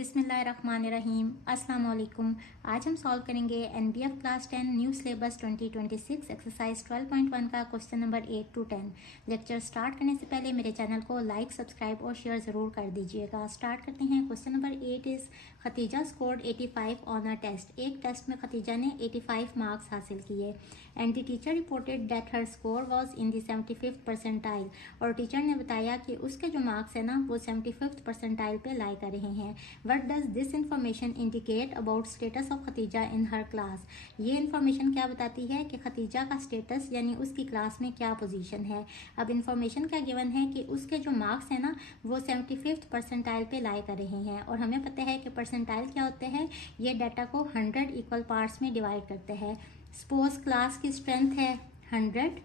बिस्मिल्लाहिर्रहमानिर्रहीम। अस्सलाम वालेकुम। आज हम सॉल्व करेंगे NBF class 10 new syllabus 2026 exercise 12.1 का question number 8 to 10। Lecture start करने से पहले मेरे चैनल को लाइक, सब्सक्राइब और शेयर ज़रूर कर दीजिएगा। स्टार्ट करते हैं। Question number 8 is Khatija scored 85 on a test. एक टेस्ट में खतीजा ने 85 मार्क्स हासिल किए and the teacher reported that her score was in the 75th percentile. और टीचर ने बताया कि उसके जो मार्क्स है ना वो 75th परसेंटाइल पे लाई कर रहे हैं। What does this information indicate about status of Khatija in her class? ये इन्फॉर्मेशन क्या बताती है कि खतीजा का स्टेटस यानी उसकी क्लास में क्या पोजीशन है। अब इन्फॉर्मेशन क्या गिवन है कि उसके जो मार्क्स हैं ना वो 75th परसेंटाइल पे लाई कर रहे हैं। और हमें पता है कि परसेंटाइल क्या होते हैं, ये डाटा को 100 इक्वल पार्ट्स में डिवाइड करते हैं। सपोज क्लास की स्ट्रेंथ है 100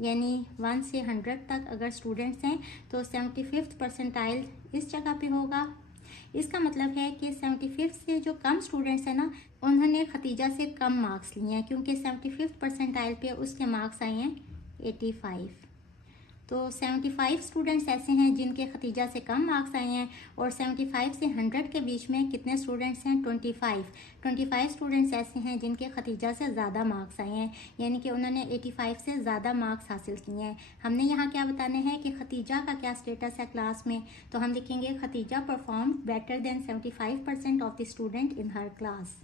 यानी 1 से 100 तक अगर स्टूडेंट्स हैं तो 75th परसेंटाइल इस जगह पे होगा। इसका मतलब है कि 75 से जो कम स्टूडेंट्स हैं ना उन्होंने खतीजा से कम मार्क्स लिए हैं, क्योंकि 75th परसेंटाइल पे उसके मार्क्स आए हैं 85। तो 75 स्टूडेंट्स ऐसे हैं जिनके खतीजा से कम मार्क्स आए हैं और 75 से 100 के बीच में कितने स्टूडेंट्स हैं 25 स्टूडेंट्स ऐसे हैं जिनके खतीजा से ज़्यादा मार्क्स आए हैं, यानी कि उन्होंने 85 से ज़्यादा मार्क्स हासिल किए हैं। हमने यहाँ क्या बताने हैं कि खतीजा का क्या स्टेटस है क्लास में, तो हम लिखेंगे Khatija perform better than 75% of the student in her class.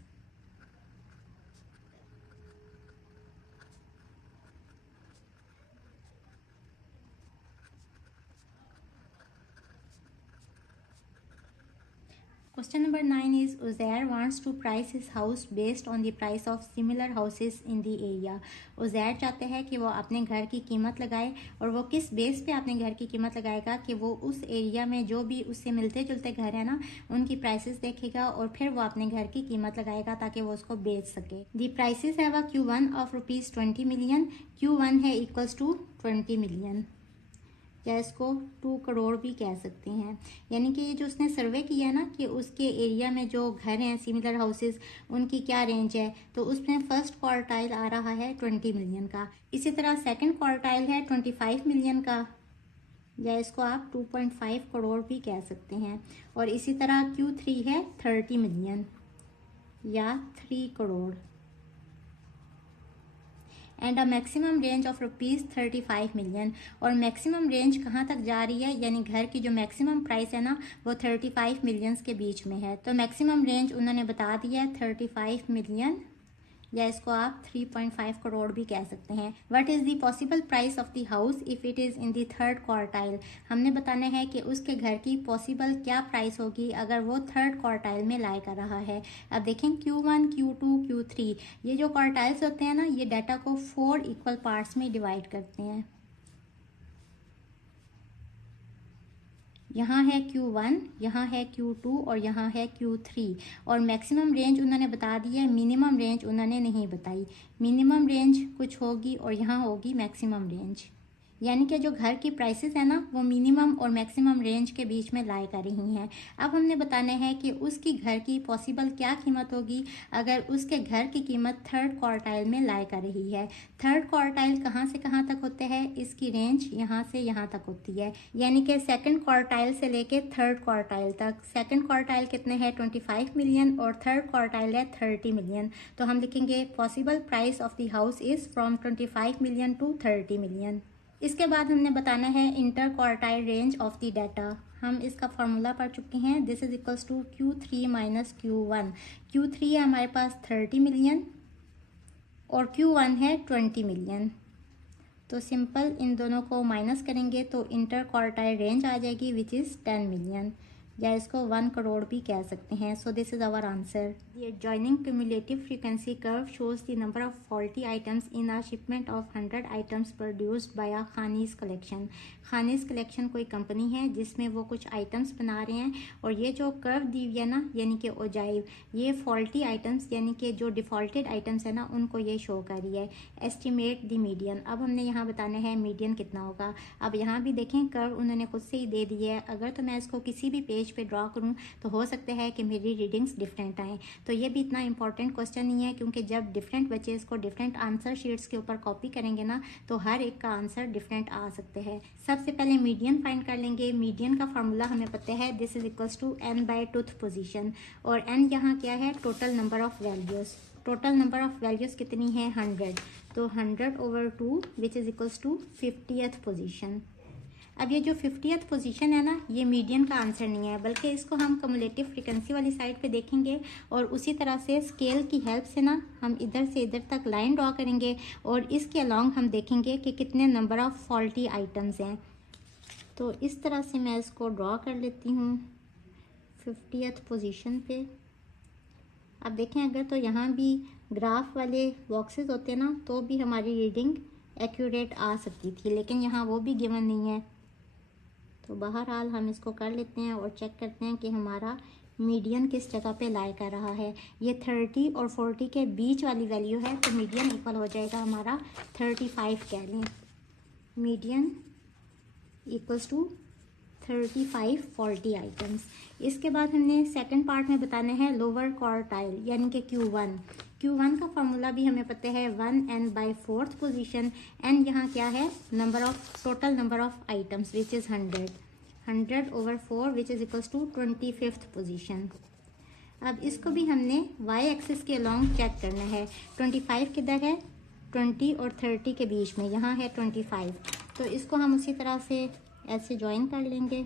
Question number 9 is Uzair wants to price his house based on the price of similar houses in the area. Uzair चाहते हैं कि वो अपने घर की कीमत लगाए, और वो किस बेस पे अपने घर की कीमत लगाएगा कि वो उस एरिया में जो भी उससे मिलते जुलते घर है ना उनकी प्राइसेस देखेगा और फिर वो अपने घर की कीमत लगाएगा ताकि वो उसको बेच सके। दी प्राइसेस है वह Q1 ऑफ ₹20 मिलियन। Q1 है इक्वल्स टू 20 मिलियन, या इसको 2 करोड़ भी कह सकते हैं। यानी कि ये जो उसने सर्वे किया है ना कि उसके एरिया में जो घर हैं सिमिलर हाउसेस उनकी क्या रेंज है, तो उसमें फर्स्ट क्वार्टाइल आ रहा है 20 मिलियन का। इसी तरह सेकंड क्वार्टाइल है 25 मिलियन का, या इसको आप 2.5 करोड़ भी कह सकते हैं। और इसी तरह Q3 है 30 मिलियन या 3 crore and a maximum range of ₹35 million. और मैक्सिमम रेंज कहाँ तक जा रही है, यानी घर की जो मैक्सिमम प्राइस है ना वो 35 मिलियंस के बीच में है। तो मैक्सिमम रेंज उन्होंने बता दिया है 35 मिलियन, या इसको आप 3.5 करोड़ भी कह सकते हैं। What is the possible price of the house if it is in the third quartile. हमने बताना है कि उसके घर की पॉसिबल क्या प्राइस होगी अगर वो थर्ड क्वार्टाइल में लाई कर रहा है। अब देखें Q1, Q2, Q3 ये जो क्वार्टाइल्स होते हैं ना ये डाटा को 4 इक्वल पार्ट्स में डिवाइड करते हैं। यहाँ है Q1, यहाँ है Q2 और यहाँ है Q3। और मैक्सिमम रेंज उन्होंने बता दी है, मिनिमम रेंज उन्होंने नहीं बताई। मिनिमम रेंज कुछ होगी और यहाँ होगी मैक्सिमम रेंज, यानी कि जो घर की प्राइसेस है ना वो मिनिमम और मैक्सिमम रेंज के बीच में लाई कर रही हैं। अब हमने बताना है कि उसकी घर की पॉसिबल क्या कीमत होगी अगर उसके घर की कीमत थर्ड क्वार्टाइल में लाई कर रही है। थर्ड क्वार्टाइल कहाँ से कहाँ तक होते हैं, इसकी रेंज यहाँ से यहाँ तक होती है, यानी कि सेकंड क्वार्टाइल से लेके थर्ड क्वार्टाइल तक। सेकंड क्वार्टाइल कितने हैं 25 मिलियन और थर्ड क्वार्टाइल है 30 मिलियन। तो हम लिखेंगे possible price of the house is from 25 million to 30 million. इसके बाद हमने बताना है inter quartile range of the data. हम इसका फॉर्मूला पढ़ चुके हैं। This is equals to Q3 minus Q1। Q3 है हमारे पास 30 मिलियन और Q1 है 20 मिलियन। तो सिंपल इन दोनों को माइनस करेंगे तो इंटर क्वार्टाइल रेंज आ जाएगी विच इज़ 10 मिलियन, या इसको 1 करोड़ भी कह सकते हैं। So this is our answer. The adjoining cumulative frequency curve shows the number of faulty items in a shipment of 100 items produced by a खानीज कलेक्शन। खानीज collection कोई कंपनी है जिसमें वो कुछ आइटम्स बना रहे हैं, और ये जो कर्व दी हुई है ना यानी कि ओजाइव, ये फॉल्टी आइटम्स यानी कि जो डिफॉल्टेड आइटम्स है ना उनको ये शो कर रही है। Estimate the median. अब हमने यहाँ बताना है मीडियन कितना होगा। अब यहाँ भी देखें कर्व उन्होंने खुद से ही दे दी है। अगर तो मैं इसको किसी भी पेज पेज पे ड्रॉ करूँ तो हो सकता है कि मेरी रीडिंग्स डिफरेंट आएँ। तो ये भी इतना इंपॉर्टेंट क्वेश्चन नहीं है, क्योंकि जब डिफरेंट बच्चे इसको डिफरेंट आंसर शीट्स के ऊपर कॉपी करेंगे ना तो हर एक का आंसर डिफरेंट आ सकते हैं। सबसे पहले मीडियन फाइंड कर लेंगे। मीडियन का फार्मूला हमें पता है, this is equals to n by two position, और n यहाँ क्या है, total number of values. Total number of values कितनी है, 100, तो 100/2 which is equals to 50th position. अब ये जो 50th पोजीशन है ना, ये मीडियन का आंसर नहीं है, बल्कि इसको हम कम्युलेटिव फ्रीक्वेंसी वाली साइड पे देखेंगे और उसी तरह से स्केल की हेल्प से ना हम इधर से इधर तक लाइन ड्रॉ करेंगे और इसके अलॉन्ग हम देखेंगे कि कितने नंबर ऑफ फॉल्टी आइटम्स हैं। तो इस तरह से मैं इसको ड्रॉ कर लेती हूँ 50th पोजीशन पे। अब देखें अगर तो यहाँ भी ग्राफ वाले बॉक्सेस होते ना तो भी हमारी रीडिंग एक्यूरेट आ सकती थी, लेकिन यहाँ वो भी गिवन नहीं है। तो बहरहाल हम इसको कर लेते हैं और चेक करते हैं कि हमारा मीडियन किस जगह पे लाई कर रहा है। ये 30 और 40 के बीच वाली वैल्यू है, तो मीडियन इक्वल हो जाएगा हमारा 35 कह लें। Median equals to 35 faulty items. इसके बाद हमने सेकंड पार्ट में बताने हैं लोअर क्वार्टाइल यानी कि Q1। Q1 का फॉर्मूला भी हमें पता है 1n/4th पोजीशन। n यहाँ क्या है, number of total number of items which is 100। 100/4 which is equals to 25th position. अब इसको भी हमने y एक्सिस के अलॉन्ग चेक करना है। 25 किधर है, 20 और 30 के बीच में, यहाँ है 25। तो इसको हम उसी तरह से ऐसे ज्वाइन कर लेंगे।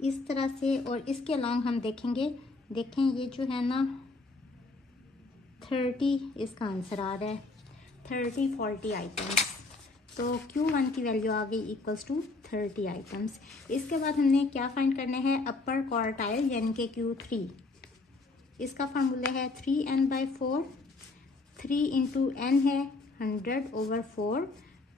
इस तरह से, और इसके अलॉन्ग हम देखेंगे, देखें ये जो है ना 30 इसका आंसर आ रहा है, 30 40 आइटम्स। तो Q1 की वैल्यू आ गई इक्वल्स टू 30 आइटम्स। इसके बाद हमने क्या फाइंड करना है, अपर क्वार्टाइल यानी कि Q3। इसका फार्मूला है 3n/4। 3 इंटू n है 100/4,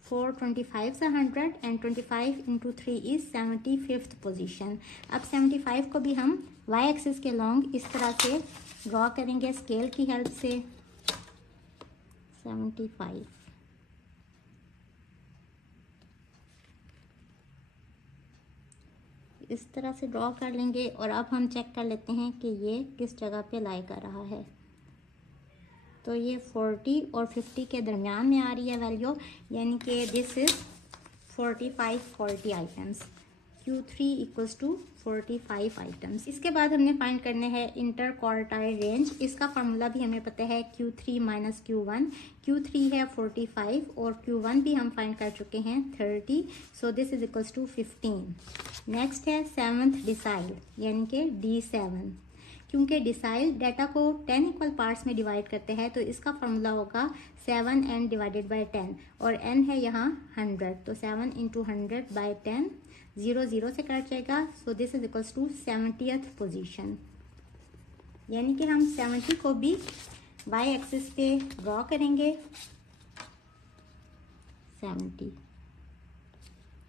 4 25 100 and 25 into 3 is 75th position. अब 75 को भी हम y एक्सिस के लॉन्ग इस तरह से ड्रॉ करेंगे स्केल की हेल्प से। 75 इस तरह से ड्रॉ कर लेंगे और अब हम चेक कर लेते हैं कि ये किस जगह पे लाई कर रहा है। तो ये 40 और 50 के दरमियान में आ रही है वैल्यू, यानी कि this is 45 40 items. Q3 equals to 45 items. इसके बाद हमने फाइंड करने हैं इंटर क्वार्टाइल रेंज। इसका फार्मूला भी हमें पता है Q3 माइनस Q1। Q3 है 45 और Q1 भी हम फाइंड कर चुके हैं 30, so this is equals to 15। Next है 7th डिसाइल यानी कि D7। क्योंकि डिसाइल डाटा को 10 इक्वल पार्ट्स में डिवाइड करते हैं तो इसका फार्मूला होगा 7n डिवाइडेड बाय 10, और n है यहाँ 100, तो 7 इंटू 100/10, 0 0 से कट जाएगा। So this is equals to 70th position. यानी कि हम 70 को भी y एक्सिस पे ड्रॉ करेंगे। 70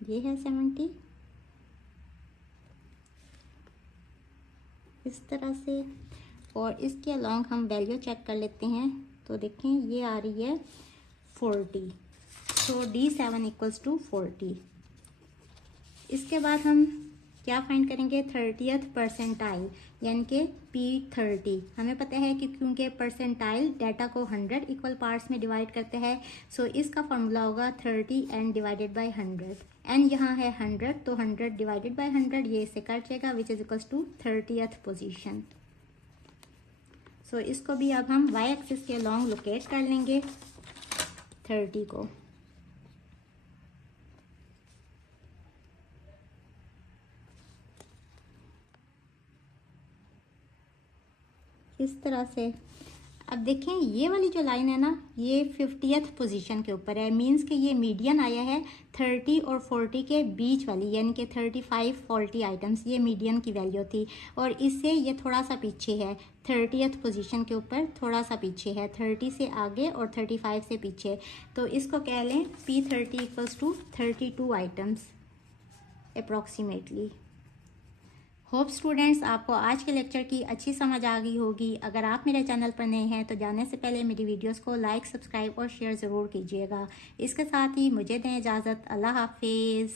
ये है 70 इस तरह से, और इसके अलॉन्ग हम वैल्यू चेक कर लेते हैं। तो देखें ये आ रही है 40, सो D7 इक्वल्स टू 40। इसके बाद हम क्या फाइंड करेंगे, 30th परसेंटाइल यानी कि P30। हमें पता है कि क्योंकि परसेंटाइल डाटा को 100 इक्वल पार्ट्स में डिवाइड करते हैं, सो इसका फॉर्मूला होगा 30n डिवाइडेड बाय 100। n यहाँ है 100, तो 100 डिवाइडेड बाय 100 ये इससे कट जाएगा which is equals to 30th position. So इसको भी अब हम y एक्सिस के लॉन्ग लोकेट कर लेंगे 30 को। इस तरह से अब देखें ये वाली जो लाइन है ना ये 50th पोजीशन के ऊपर है, मींस कि ये मीडियन आया है 30 और 40 के बीच वाली, यानी कि 35 40 आइटम्स ये मीडियन की वैल्यू थी, और इससे ये थोड़ा सा पीछे है 30th पोजीशन के ऊपर, थोड़ा सा पीछे है 30 से आगे और 35 से पीछे। तो इसको कह लें P30 equals to 32 items approximately. Hope students आपको आज के लेक्चर की अच्छी समझ आ गई होगी। अगर आप मेरे चैनल पर नए हैं तो जाने से पहले मेरी वीडियोस को लाइक, सब्सक्राइब और शेयर ज़रूर कीजिएगा। इसके साथ ही मुझे दें इजाज़त। अल्लाह हाफिज़।